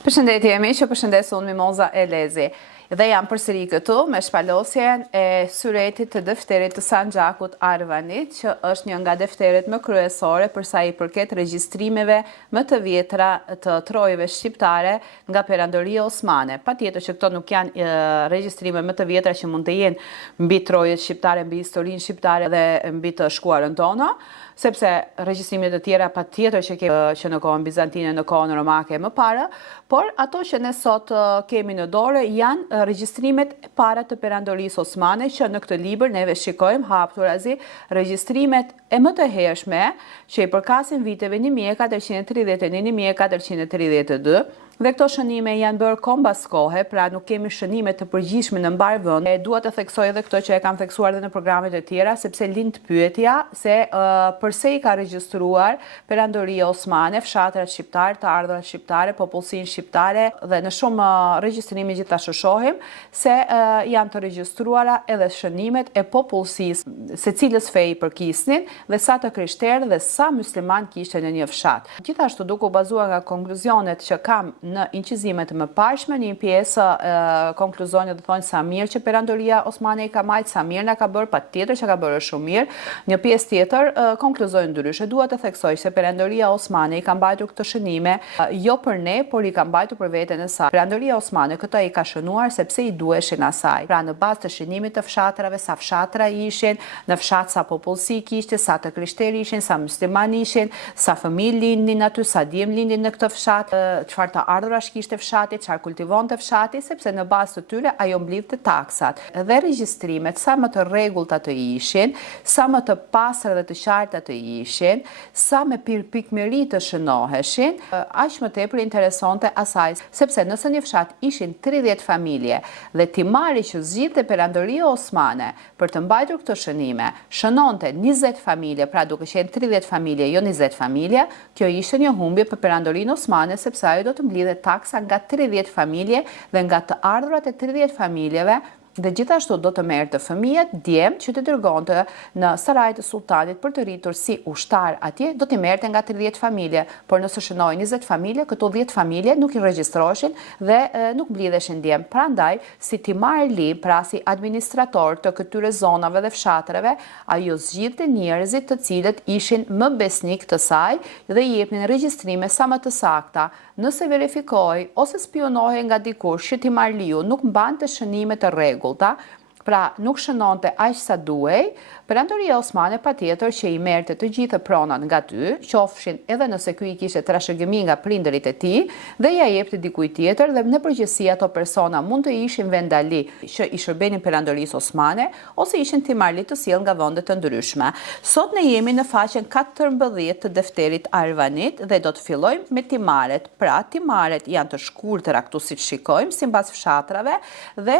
Përshëndetje miq, përshëndes unë Mimoza Elezi. Dhe jam përsëri këtu me shpalosjen e syretit të defterit të Sanxhakut Arvanit, që është një nga defteret më kryesore për sa i përket regjistrimeve më të vjetra të trojeve shqiptare nga perandoria osmane. Patjetër që këto nuk janë regjistrime më të vjetra që mund të jenë mbi trojet shqiptare, mbi historinë shqiptare dhe mbi të shkuarën tona, sepse regjistrimet e tjera patjetër që në kohën bizantine, në kohën romake më parë, por ato që ne sot kemi në dorë janë regjistrimet para të perandorisë osmane, që në këtë libër neve shikojmë hapturazi regjistrimet e më të hershme që i përkasin viteve 1431-1432, dhe këto shënime janë bërë kombas kohe, pra nuk kemi shënime të përgjithshme në mbar vend. Dua të theksoj edhe këtë që e kam theksuar edhe në programet e tjera, sepse lind pyetja se përse i ka regjistruar perandoria osmane, fshatrat shqiptar, të ardhurat shqiptare, popullsinë shqiptare, dhe në shumë regjistrime gjithashtu shohim se janë të regjistruara edhe shënimet e popullsisë, se cilës fe i përkisnin dhe sa të krishterë dhe sa musliman kishte në një fshat. Gjithashtu, duke u bazuar nga konkluzionet që kam në incizimet më parshme, një pjesë konkluzionit dhe thonë sa mirë që perandoria osmane i ka majtë, sa mirë na ka bërë, patjetër që ka bërë shumë mirë. Një pjesë tjetër konkluzojnë ndryshe. Dua të theksoj se perandoria osmane i ka mbajtur këtë shënime jo për ne, por i ka mbajtur për veten e saj. Perandoria osmane këtë i ka shënuar sepse i duheshin asaj. Pra në bazë të shënimit të fshatrave, sa fshatra ishin, në fshat sa popullsi kishte, sa të krishterë ishin, sa musliman ishin, sa fëmijë lindin aty, sa djem lindin në këtë fshat, çfarë të ardhurash kishte fshati, çfarë kultivonte fshati, sepse në bazë të tyre ajo mblidhte taksat. Dhe regjistrimet sa më të rregullta të ishin, sa më të pastër dhe të qarta të ishin, sa me pikmëri të shënoheshin, aq më tepër interesonte asaj, sepse nëse një fshat ishin 30 familje dhe timari që zgjidhte perandoria osmane për të mbajtur këto shënime, shënonte 20 familje, pra duke qenë 30 familje, jo 20 familje, kjo ishte një humbje për perandorinë osmane, sepse ajo do të mblidhe taksa nga 30 familje dhe nga të ardhurat e 30 familjeve, dhe gjithashtu do të merrte fëmijët, djem që të dërgonte në sarajin e sultanit për të rritur si ushtar atje, do t'i merrte nga 30 familje, por nëse shënoi 20 familje, këto 10 familje nuk i regjistroheshin dhe nuk mblidheshin djem. Prandaj, si timar li, pra si administrator të këtyre zonave dhe fshatrave, ajo zgjidhte njerëzit të cilët ishin më besnik të saj dhe i jepnin regjistrime sa më të sakta. Nëse verifikoi ose spionohej nga dikush që timarliu nuk mbante shënime të rregullta, pra nuk shënonte aq sa duhej, perandoria osmane patjetër që i merrte të gjithë pronat nga ty, qofshin edhe nëse ky i kishte trashëgimi nga prindërit e tij, dhe ja jepte dikujt tjetër, dhe në përgjithësi ato persona mund të ishin vendali që i shërbenin perandorisë osmane ose ishin timarli të sjellë nga vende të ndryshme. Sot ne jemi në faqen 14 të defterit Arvanit dhe do të fillojmë me timaret. Pra, timaret janë të shkurtra këtu siç shikojmë, sipas fshatrave, dhe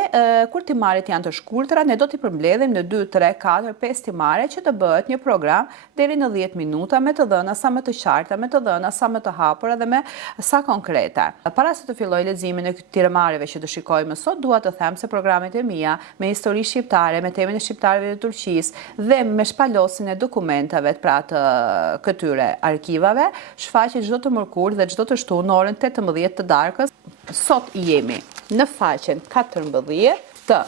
kur timaret janë të shkurtra, ne do t'i përmbledhim në 2, 3, 4, 5 timare që të bëhet një program deri në 10 minuta me të dhëna sa më të qarta, me të dhëna sa më të hapura dhe me sa konkrete. Para se të filloj leximin e timareve që do shikojmë sot, dua të them se programet e mia me histori shqiptare, me temën e shqiptarëve të Turqisë dhe me shpalosin e dokumentave pra të këtyre arkivave, shfaqet çdo të mërkur dhe çdo të shtunë në orën 18 të darkës. Sot jemi në faqen 14 të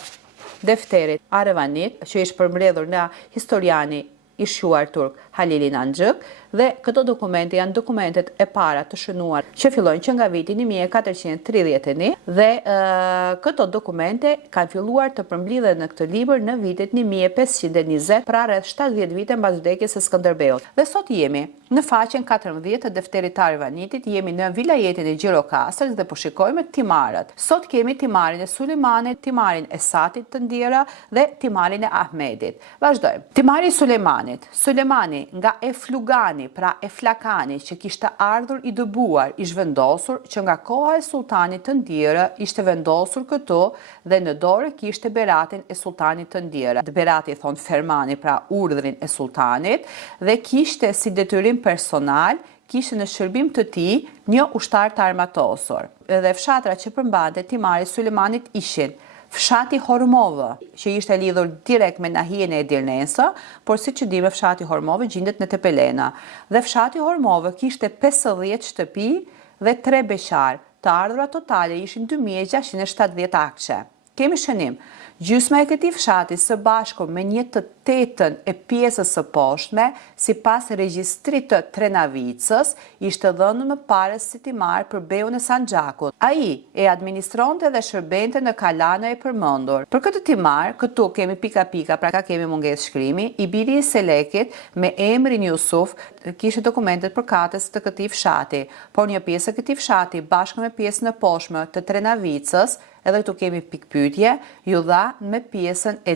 defterit Arvanit, që ishte përmbledhur nga historiani i shquar turk Halil Inaxhik, dhe këto dokumente janë dokumentet e para të shënuar që fillojnë që nga viti 1431 dhe këto dokumente kanë filluar të përmbledhen në këtë libër në vitet 1520, pra rreth 70 vite mbas vdekjes së Skënderbeut. Dhe sot jemi në faqen 14 të defterit të Arvanitit, jemi në vilajetin e Gjirokastrës dhe po shikojmë timarët. Sot kemi timarin e Sulejmanit, timarin e Satit të Ndjera dhe timarin e Ahmedit. Vazhdojmë. Timari i Sulejmanit. Sulejmani nga Eflugani, pra Eflakani, që kishte ardhur i dëbuar, ish vendosur që nga koha e sultanit të Ndjera ishte vendosur këtu dhe në dorë kishte beratin e sultanit të Ndjera. Berati thon fermani, pra urdhrin e sultanit, dhe kishte si detyrim personal, kishte në shërbim të tij një ushtar të armatosur. Dhe fshatrat që përmbante timari Sulejmanit ishin fshati Hormovë, që ishte lidhur direkt me nahijen e Edirnesë, por siç e dimë fshati Hormovë gjendet në Tepelena. Dhe fshati Hormovë kishte 50 shtëpi dhe 3 beqar. të ardhurat totale ishin 2670 akçe. Kemi shënim, gjysma e këtij fshati së bashku me 1/8 e pjesës së poshtme, sipas regjistrit të Trenavicës, ishte dhënë më parë si timar për beun e Sanxhakut. Ai e administronte dhe shërbente në Kalana e përmendur. Për këtë timar, këtu kemi pika, pra ka kemi mungesë shkrimi, i biri i Selekit me emrin Jusuf kishte dokumentet përkatëse të këtij fshati, por një pjesë e këtij fshati bashkë me pjesën e poshtme të Trenavicës, edhe këtu kemi pikpyetje, ju dha me pjesën e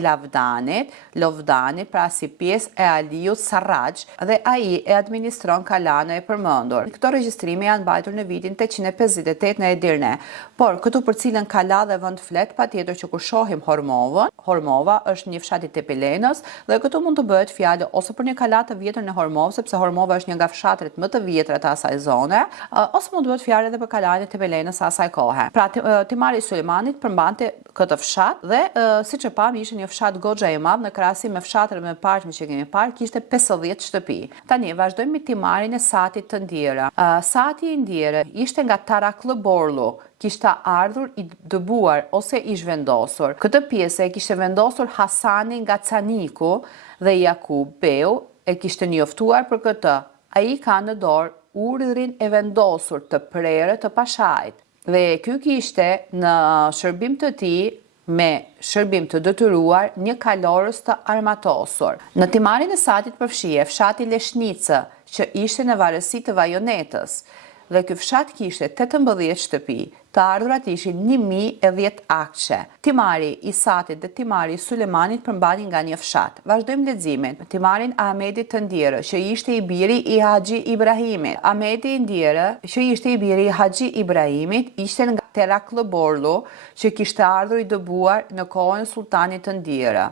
Lovdanit, pra si pjesë e Aliut Sarraj, dhe ai e administron Kalana e përmendur. Këto regjistrime janë mbajtur në vitin 858 në Edirne, por këtu për cilën Kala dhe vend flet, patjetër që kur shohim Hormova është një fshat i Tepelenës dhe këtu mund të bëhet fjalë ose për një kala të vjetër në Hormov, sepse Hormova është një nga fshatret më të vjetra të asaj zone, ose mund të bëhet fjalë edhe për Kalan e Tepelenës së asaj kohe. Pra timari Sulejmanit përmbante këtë fshat dhe siç e pam ishte një fshat goxha i madh në krahasim me fshatrat më parë që kemi parë, kishte 50 shtëpi. Tani vazhdojmë me timarin e Satit të Ndjera. Sati i Ndjera ishte nga Taraklëborllu, kishte ardhur i dëbuar ose i zhvendosur. Këtë pjesë e kishte vendosur Hasani nga Caniku dhe Jakub Beu e kishte njoftuar për këtë. Ai ka në dorë urdhrin e vendosur të prerë të Pashait. Dhe ky kishte në shërbim të tij me shërbim të detyruar një kalorës të armatosur. Në timarin e Satit përfshihet fshati Leshnicë, që ishte në varësi të Vajonetës, dhe ky fshat kishte 18 shtëpi, të ardhurat ishin 1010 akçe. Timari i Satit dhe timari i Sulejmanit përmbanin nga një fshat. Vazhdojmë leximin. Timarin Ahmedit të Ndjerë, që ishte i biri i Haxhi Ibrahimit. Ahmedi i Ndjerë, që ishte i biri i Haxhi Ibrahimit, ishte nga Teraklëborllu, që kishte ardhur i dëbuar në kohën e sultanit të Ndjerë.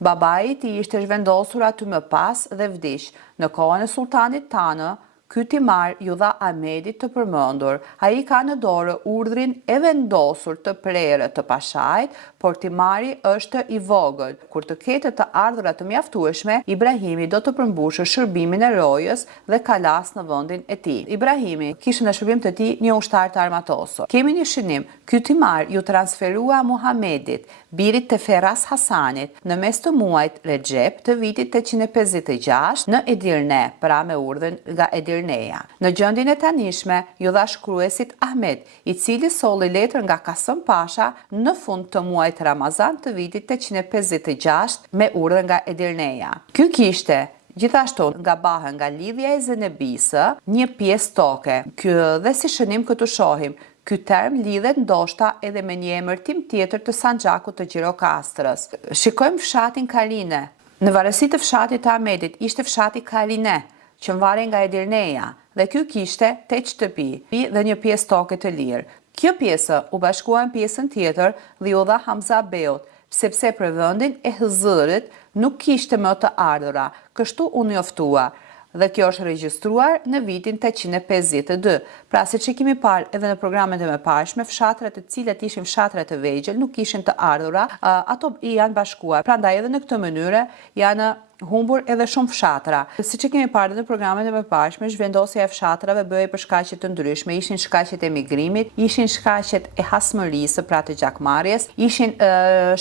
Babai i tij ishte zhvendosur aty më pas dhe vdiq. Në kohën e sultanit Tanë, ky timar ju dha Ahmedit të përmendur. Ai ka në dorë urdhrin e vendosur të prerë të Pashait, por timari është i vogël. Kur të ketë të ardhurat të mjaftueshme, Ibrahimi do të përmbushë shërbimin e rojës dhe kalas në vendin e tij. Ibrahimi kishte në shërbim të tij një ushtar të armatosur. Kemi një shënim, ky timar ju transferua Muhamedit, birit të Ferras Hasanit, në mes të muajit Rexhep të vitit 856 në Edirne, pra me urdhën nga Edirneja. Në gjendjen e tanishme, ju dha shkruesit Ahmed, i cili solli letër nga Kasëm Pasha në fund të muajit Ramazan të vitit 856 me urdhën nga Edirneja. Ky kishte gjithashtu nga bahën nga lidhja e Zenebisë një pjesë toke. Dhe si shënim këtu shohim, ky term lidhet ndoshta edhe me një emërtim tjetër të Sanxhakut të Gjirokastrës. Shikojmë fshatin Kaline. Në varësi të fshatit të Ahmedit ishte fshati Kaline, që mvarej nga Edirneja, dhe ky kishte 8 shtëpi dhe një pjesë toke të lirë. Kjo pjesë u bashkua në pjesën tjetër dhe u dha Hamza Beut, sepse për vendin e Hëzërit nuk kishte më të ardhura, kështu u njoftua. Dhe kjo është regjistruar në vitin 852. Pra, siç e kemi parë edhe në programet e mëparshme, fshatrat të cilat ishin fshatrat të vegjël nuk kishin të ardhura, ato i janë bashkuar. Prandaj edhe në këtë mënyrë janë humbur edhe shumë fshatra. Siç e kemi parë në programet e mëparshme, zhvendosja e fshatrave bëhej për shkaqe të ndryshme, ishin shkaqet e emigrimit, ishin shkaqet e hasmërisë, pra të gjakmarrjes, ishin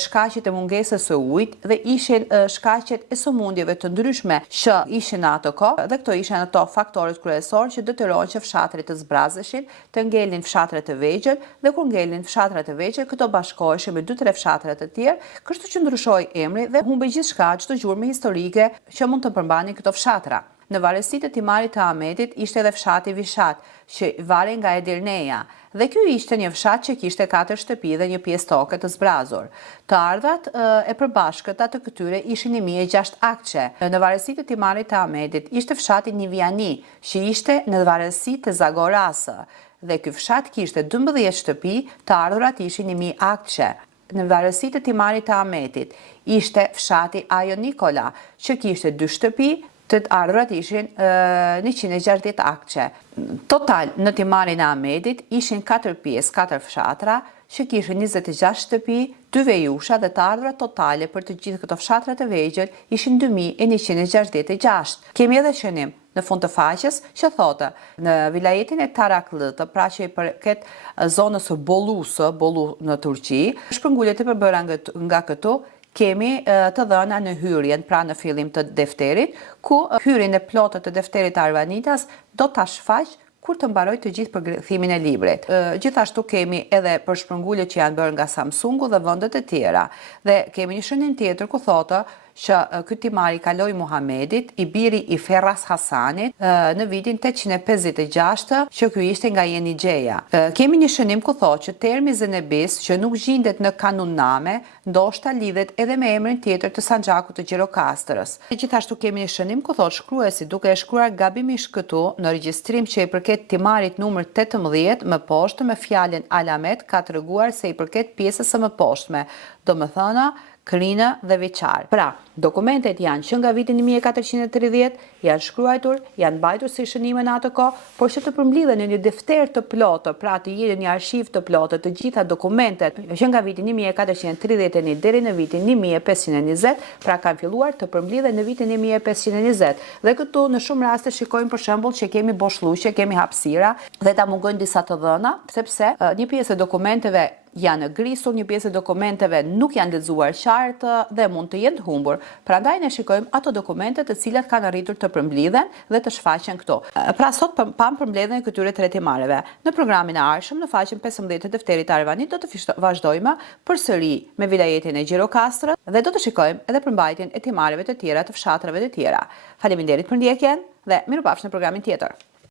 shkaqet e mungesës së ujit dhe ishin shkaqet e sëmundjeve të ndryshme që ishin në atë kohë, dhe këto ishin ato faktorët kryesorë që detyrojnë që fshatrat të zbrazeshin, të ngelnin fshatrat të vegjël, dhe kur ngelnin fshatrat të vegjël, këto bashkoheshin me 2-3 fshatra të tjerë, kështu që ndryshoi emri dhe humbej gjithçka, çdo gjurmë historike që mund të përmbanin këto fshatra. Në varësi të timarit të Ahmedit ishte edhe fshati Vishat, që varej nga Edirneja, dhe ky ishte një fshat që kishte 4 shtëpi dhe një pjesë toke të zbrazur. Të ardhat e përbashkëta të këtyre ishin 1006 akçe. Në varësi të timarit të Ahmedit ishte fshati Niviani, që ishte në varësi të Zagorasë, dhe ky fshat kishte 12 shtëpi, të ardhurat ishin 1000 akçe. Në varësi të timarit të Ahmedit ishte fshati Ajo Nikola, që kishte 2 shtëpi, të ardhurat ishin 160 akçe. Total në timarin e Ahmedit ishin 4 pjesë, 4 fshatra, që kishin 26 shtëpi, 2 vejusha dhe të ardhurat totale për të gjithë këto fshatra të vegjël ishin 2166. Kemi edhe shënim. në fund të faqes që thotë në vilajetin e Taraklët, pra që i përket zonës së Bollusë, Bollu në Turqi, shpërngullet e përbëra nga këtu kemi të dhëna në hyrjen, pra në fillim të defterit, ku hyrjen e plotët të defterit Arvanitas do ta shfaq kur të mbaroj të gjithë përgrithimin e librit. Gjithashtu kemi edhe përshpërngullet që janë bërë nga Samsungu dhe vendet e tjera. Dhe kemi një shënim tjetër ku thotë që ky timar i kaloi Muhamedit, i biri i Ferras Hasanit, në vitin 856, që ky ishte nga Jenixheja. Kemi një shënim ku thotë që termi Zenebis, që nuk gjendet në kanunname, ndoshta lidhet edhe me emrin tjetër të Sanxhakut të Gjirokastrës. Gjithashtu kemi një shënim ku thotë shkruesi duke e shkruar gabimisht këtu në regjistrim që i përket timarit numër 18 më poshtë me fjalën alamet ka treguar se i përket pjesës së mëposhtme, domethënë Krina dhe Viçar. Pra, dokumentet janë që nga vitin 1430, janë shkruar, janë mbajtur si shënime në atë kohë, por që të përmbledhen në një defter të plotë, pra të jetë një arshiv të plotë të gjitha dokumentet që nga vitin 1431 deri në vitin 1520, pra kanë filluar të përmbledhen në vitin 1520. Dhe këtu në shumë raste shikojmë për shembull që kemi boshllëqe, kemi hapësira dhe ta mungojnë disa të dhëna, sepse një pjesë e dokumenteve janë grisur, një pjesë e dokumenteve nuk janë lexuar qartë dhe mund të jenë të humbur. Prandaj ne shikojmë ato dokumente të cilat kanë arritur të përmbledhen dhe të shfaqen këtu. Pra sot pam përmbledhjen e këtyre tre timareve. Në programin e ardhshëm në faqen 15 të defterit Arvanit do të vazhdojmë përsëri me vilajetin e Gjirokastrës dhe do të shikojmë edhe përmbajtjen e timareve të tjera të fshatrave të tjera. Faleminderit për ndjekjen dhe mirupafshim në programin tjetër.